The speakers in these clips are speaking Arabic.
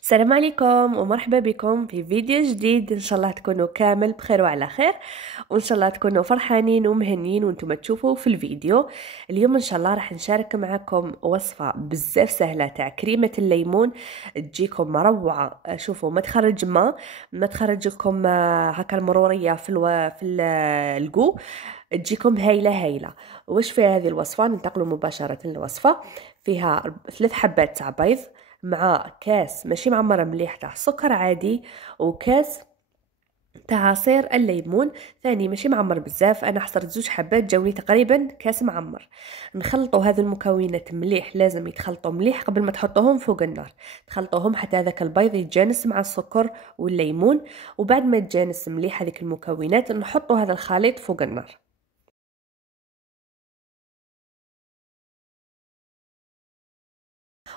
السلام عليكم ومرحبا بكم في فيديو جديد. ان شاء الله تكونوا كامل بخير وعلى خير، وان شاء الله تكونوا فرحانين ومهنيين وانتم تشوفوا في الفيديو. اليوم ان شاء الله راح نشارك معكم وصفة بزاف سهلة تاع كريمة الليمون، تجيكم روعة. شوفوا، ما تخرج لكم هكا المرورية الجو، تجيكم هايلة. واش فيها هذه الوصفة؟ ننتقلوا مباشرة للوصفة. فيها 3 حبات تاع بيض، مع كاس ماشي معمر مليح تاع سكر عادي، وكاس تاع عصير الليمون ثاني ماشي معمر بزاف. انا حصرت 2 حبات جاوني تقريبا كاس معمر. نخلطوا هذه المكونات مليح، لازم يتخلطوا مليح قبل ما تحطوهم فوق النار. تخلطوهم حتى هذاك البيض يتجانس مع السكر والليمون، وبعد ما تجانس مليح هذيك المكونات نحطوا هذا الخليط فوق النار.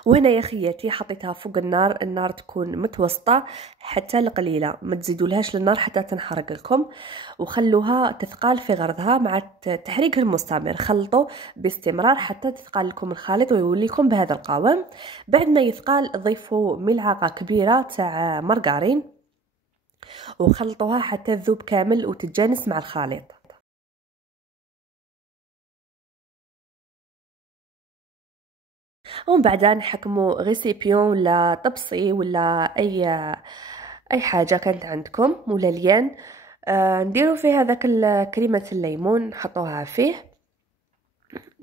وهنا يا خياتي حطيتها فوق النار تكون متوسطه حتى القليله، ما تزيدولهاش للنار حتى تنحرق لكم، وخلوها تثقل في غرضها مع التحريك المستمر. خلطوا باستمرار حتى تثقل لكم الخليط ويولي لكم بهذا القوام. بعد ما يثقل ضيفوا ملعقه كبيره تاع مارغرين وخلطوها حتى تذوب كامل وتتجانس مع الخليط. ومن بعد نحكموا غيسيبيون ولا طبسي ولا اي حاجه كانت عندكم ولا ليان. نديروا فيه هذاك كريمه الليمون، نحطوها فيه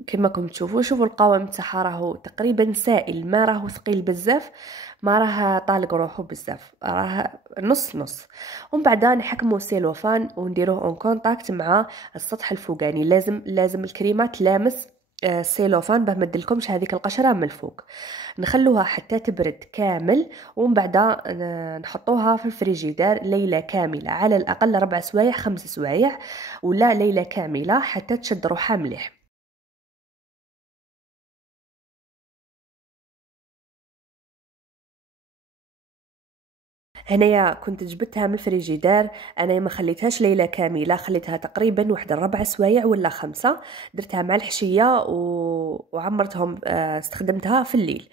كما راكم تشوفوا. شوفوا القوام تاعها راهو تقريبا سائل، ما راهو ثقيل بزاف، ما راه طالق روحو بزاف، راه نص نص. ومن بعد نحكموا سيلوفان ونديروه اون كونتاكت مع السطح الفوقاني. لازم الكريمه تلامس السيلوفان باه ما تدلكمش هذيك القشره من الفوق. نخلوها حتى تبرد كامل، ومن بعد نحطوها في الفريجيدار ليله كامله، على الاقل 4 سوايع 5 سوايع، ولا ليله كامله حتى تشد روحها مليح. هنايا كنت جبتها من الفريجيدار، انا ما خليتهاش ليله كامله، خليتها تقريبا واحد 4 سوايع ولا 5. درتها مع الحشيه وعمرتهم. استخدمتها في الليل.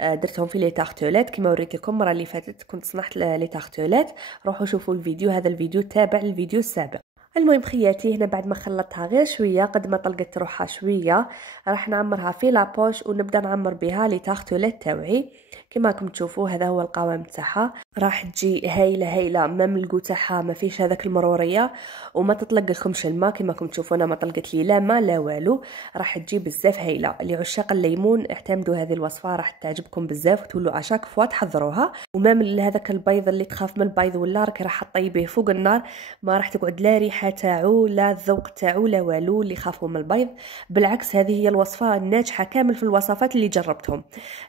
درتهم في لي تارتولات كما وريت لكم المره اللي فاتت، كنت صنعت لي تارتولات. روحوا شوفوا الفيديو، هذا الفيديو تابع للفيديو السابق. المهم خياتي، هنا بعد ما خلطتها غير شويه، قد ما طلقت روحها شويه، راح نعمرها في لابوش ونبدا نعمر بها لي تارتولات تاوعي. كما راكم تشوفوا هذا هو القوام تاعها، راح تجي هايله. مام الكو تاعها ما فيش هذاك المروريه، وما تطلق لكمش الماء. كما راكم تشوفوا انا ما طلقت لي لا ما لا والو، راح تجي بزاف هايله. اللي عشاق الليمون اعتمدوا هذه الوصفه، راح تعجبكم بزاف وتولوا اشاك فوا تحضروها. ومام هذاك البيض اللي تخاف من البيض ولا راك راح طيبيه فوق النار، ما راح تقعد لا ريحه تاعو لا الذوق تاعو لا والو اللي خافوا من البيض. بالعكس، هذه هي الوصفه الناجحه كامل في الوصفات اللي جربتهم.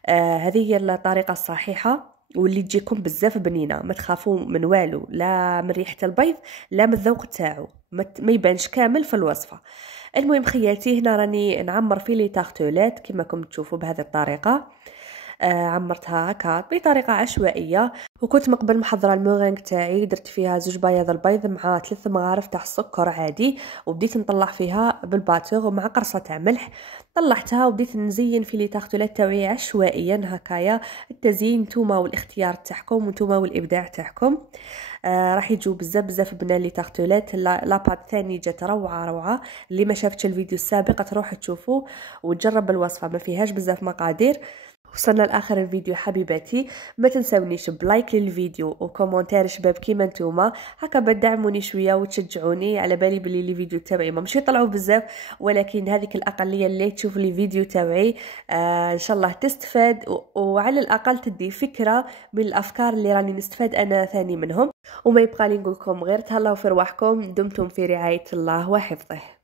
هذه هي الطريقه الصحيحه واللي تجيكم بزاف بنينه. ما تخافوا من والو، لا من ريحه البيض لا من الذوق تاعو، ما يبانش كامل في الوصفه. المهم خياتي، هنا راني نعمر في لي تارتولات كما راكم تشوفوا بهذه الطريقه. عمرتها هكا بطريقه عشوائيه. وكنت مقبل محضره المورينغ تاعي، درت فيها 2 بياض البيض مع 3 مغارف تاع السكر عادي، وبديت نطلع فيها بالباتور ومع قرصه تاع ملح. طلعتها وبديت نزين في لي تارتولات تاعي عشوائيا هكايا. التزيين نتوما والاختيار تاعكم وانتوما والابداع تاعكم. راح يجوا بزاف بنا لي تارتولات. لاباط ثاني جات روعه. اللي ما شافتش الفيديو السابق تروح تشوفوه وتجرب الوصفه، ما فيهاش بزاف مقادير. وصلنا لاخر الفيديو حبيباتي، ما تنسونيش بلايك للفيديو وكومنتير شباب كيما نتوما، هكا بدعموني شويه وتشجعوني. على بالي بلي لي فيديو تاعي ما مش يطلعوا بزاف، ولكن هذيك الاقليه اللي تشوف لي فيديو تاعي ان شاء الله تستفاد، وعلى الاقل تدي فكره من الافكار اللي راني نستفاد انا ثاني منهم. وما يبقى لي نقول لكم غير تهلاو في رواحكم، دمتم في رعايه الله وحفظه.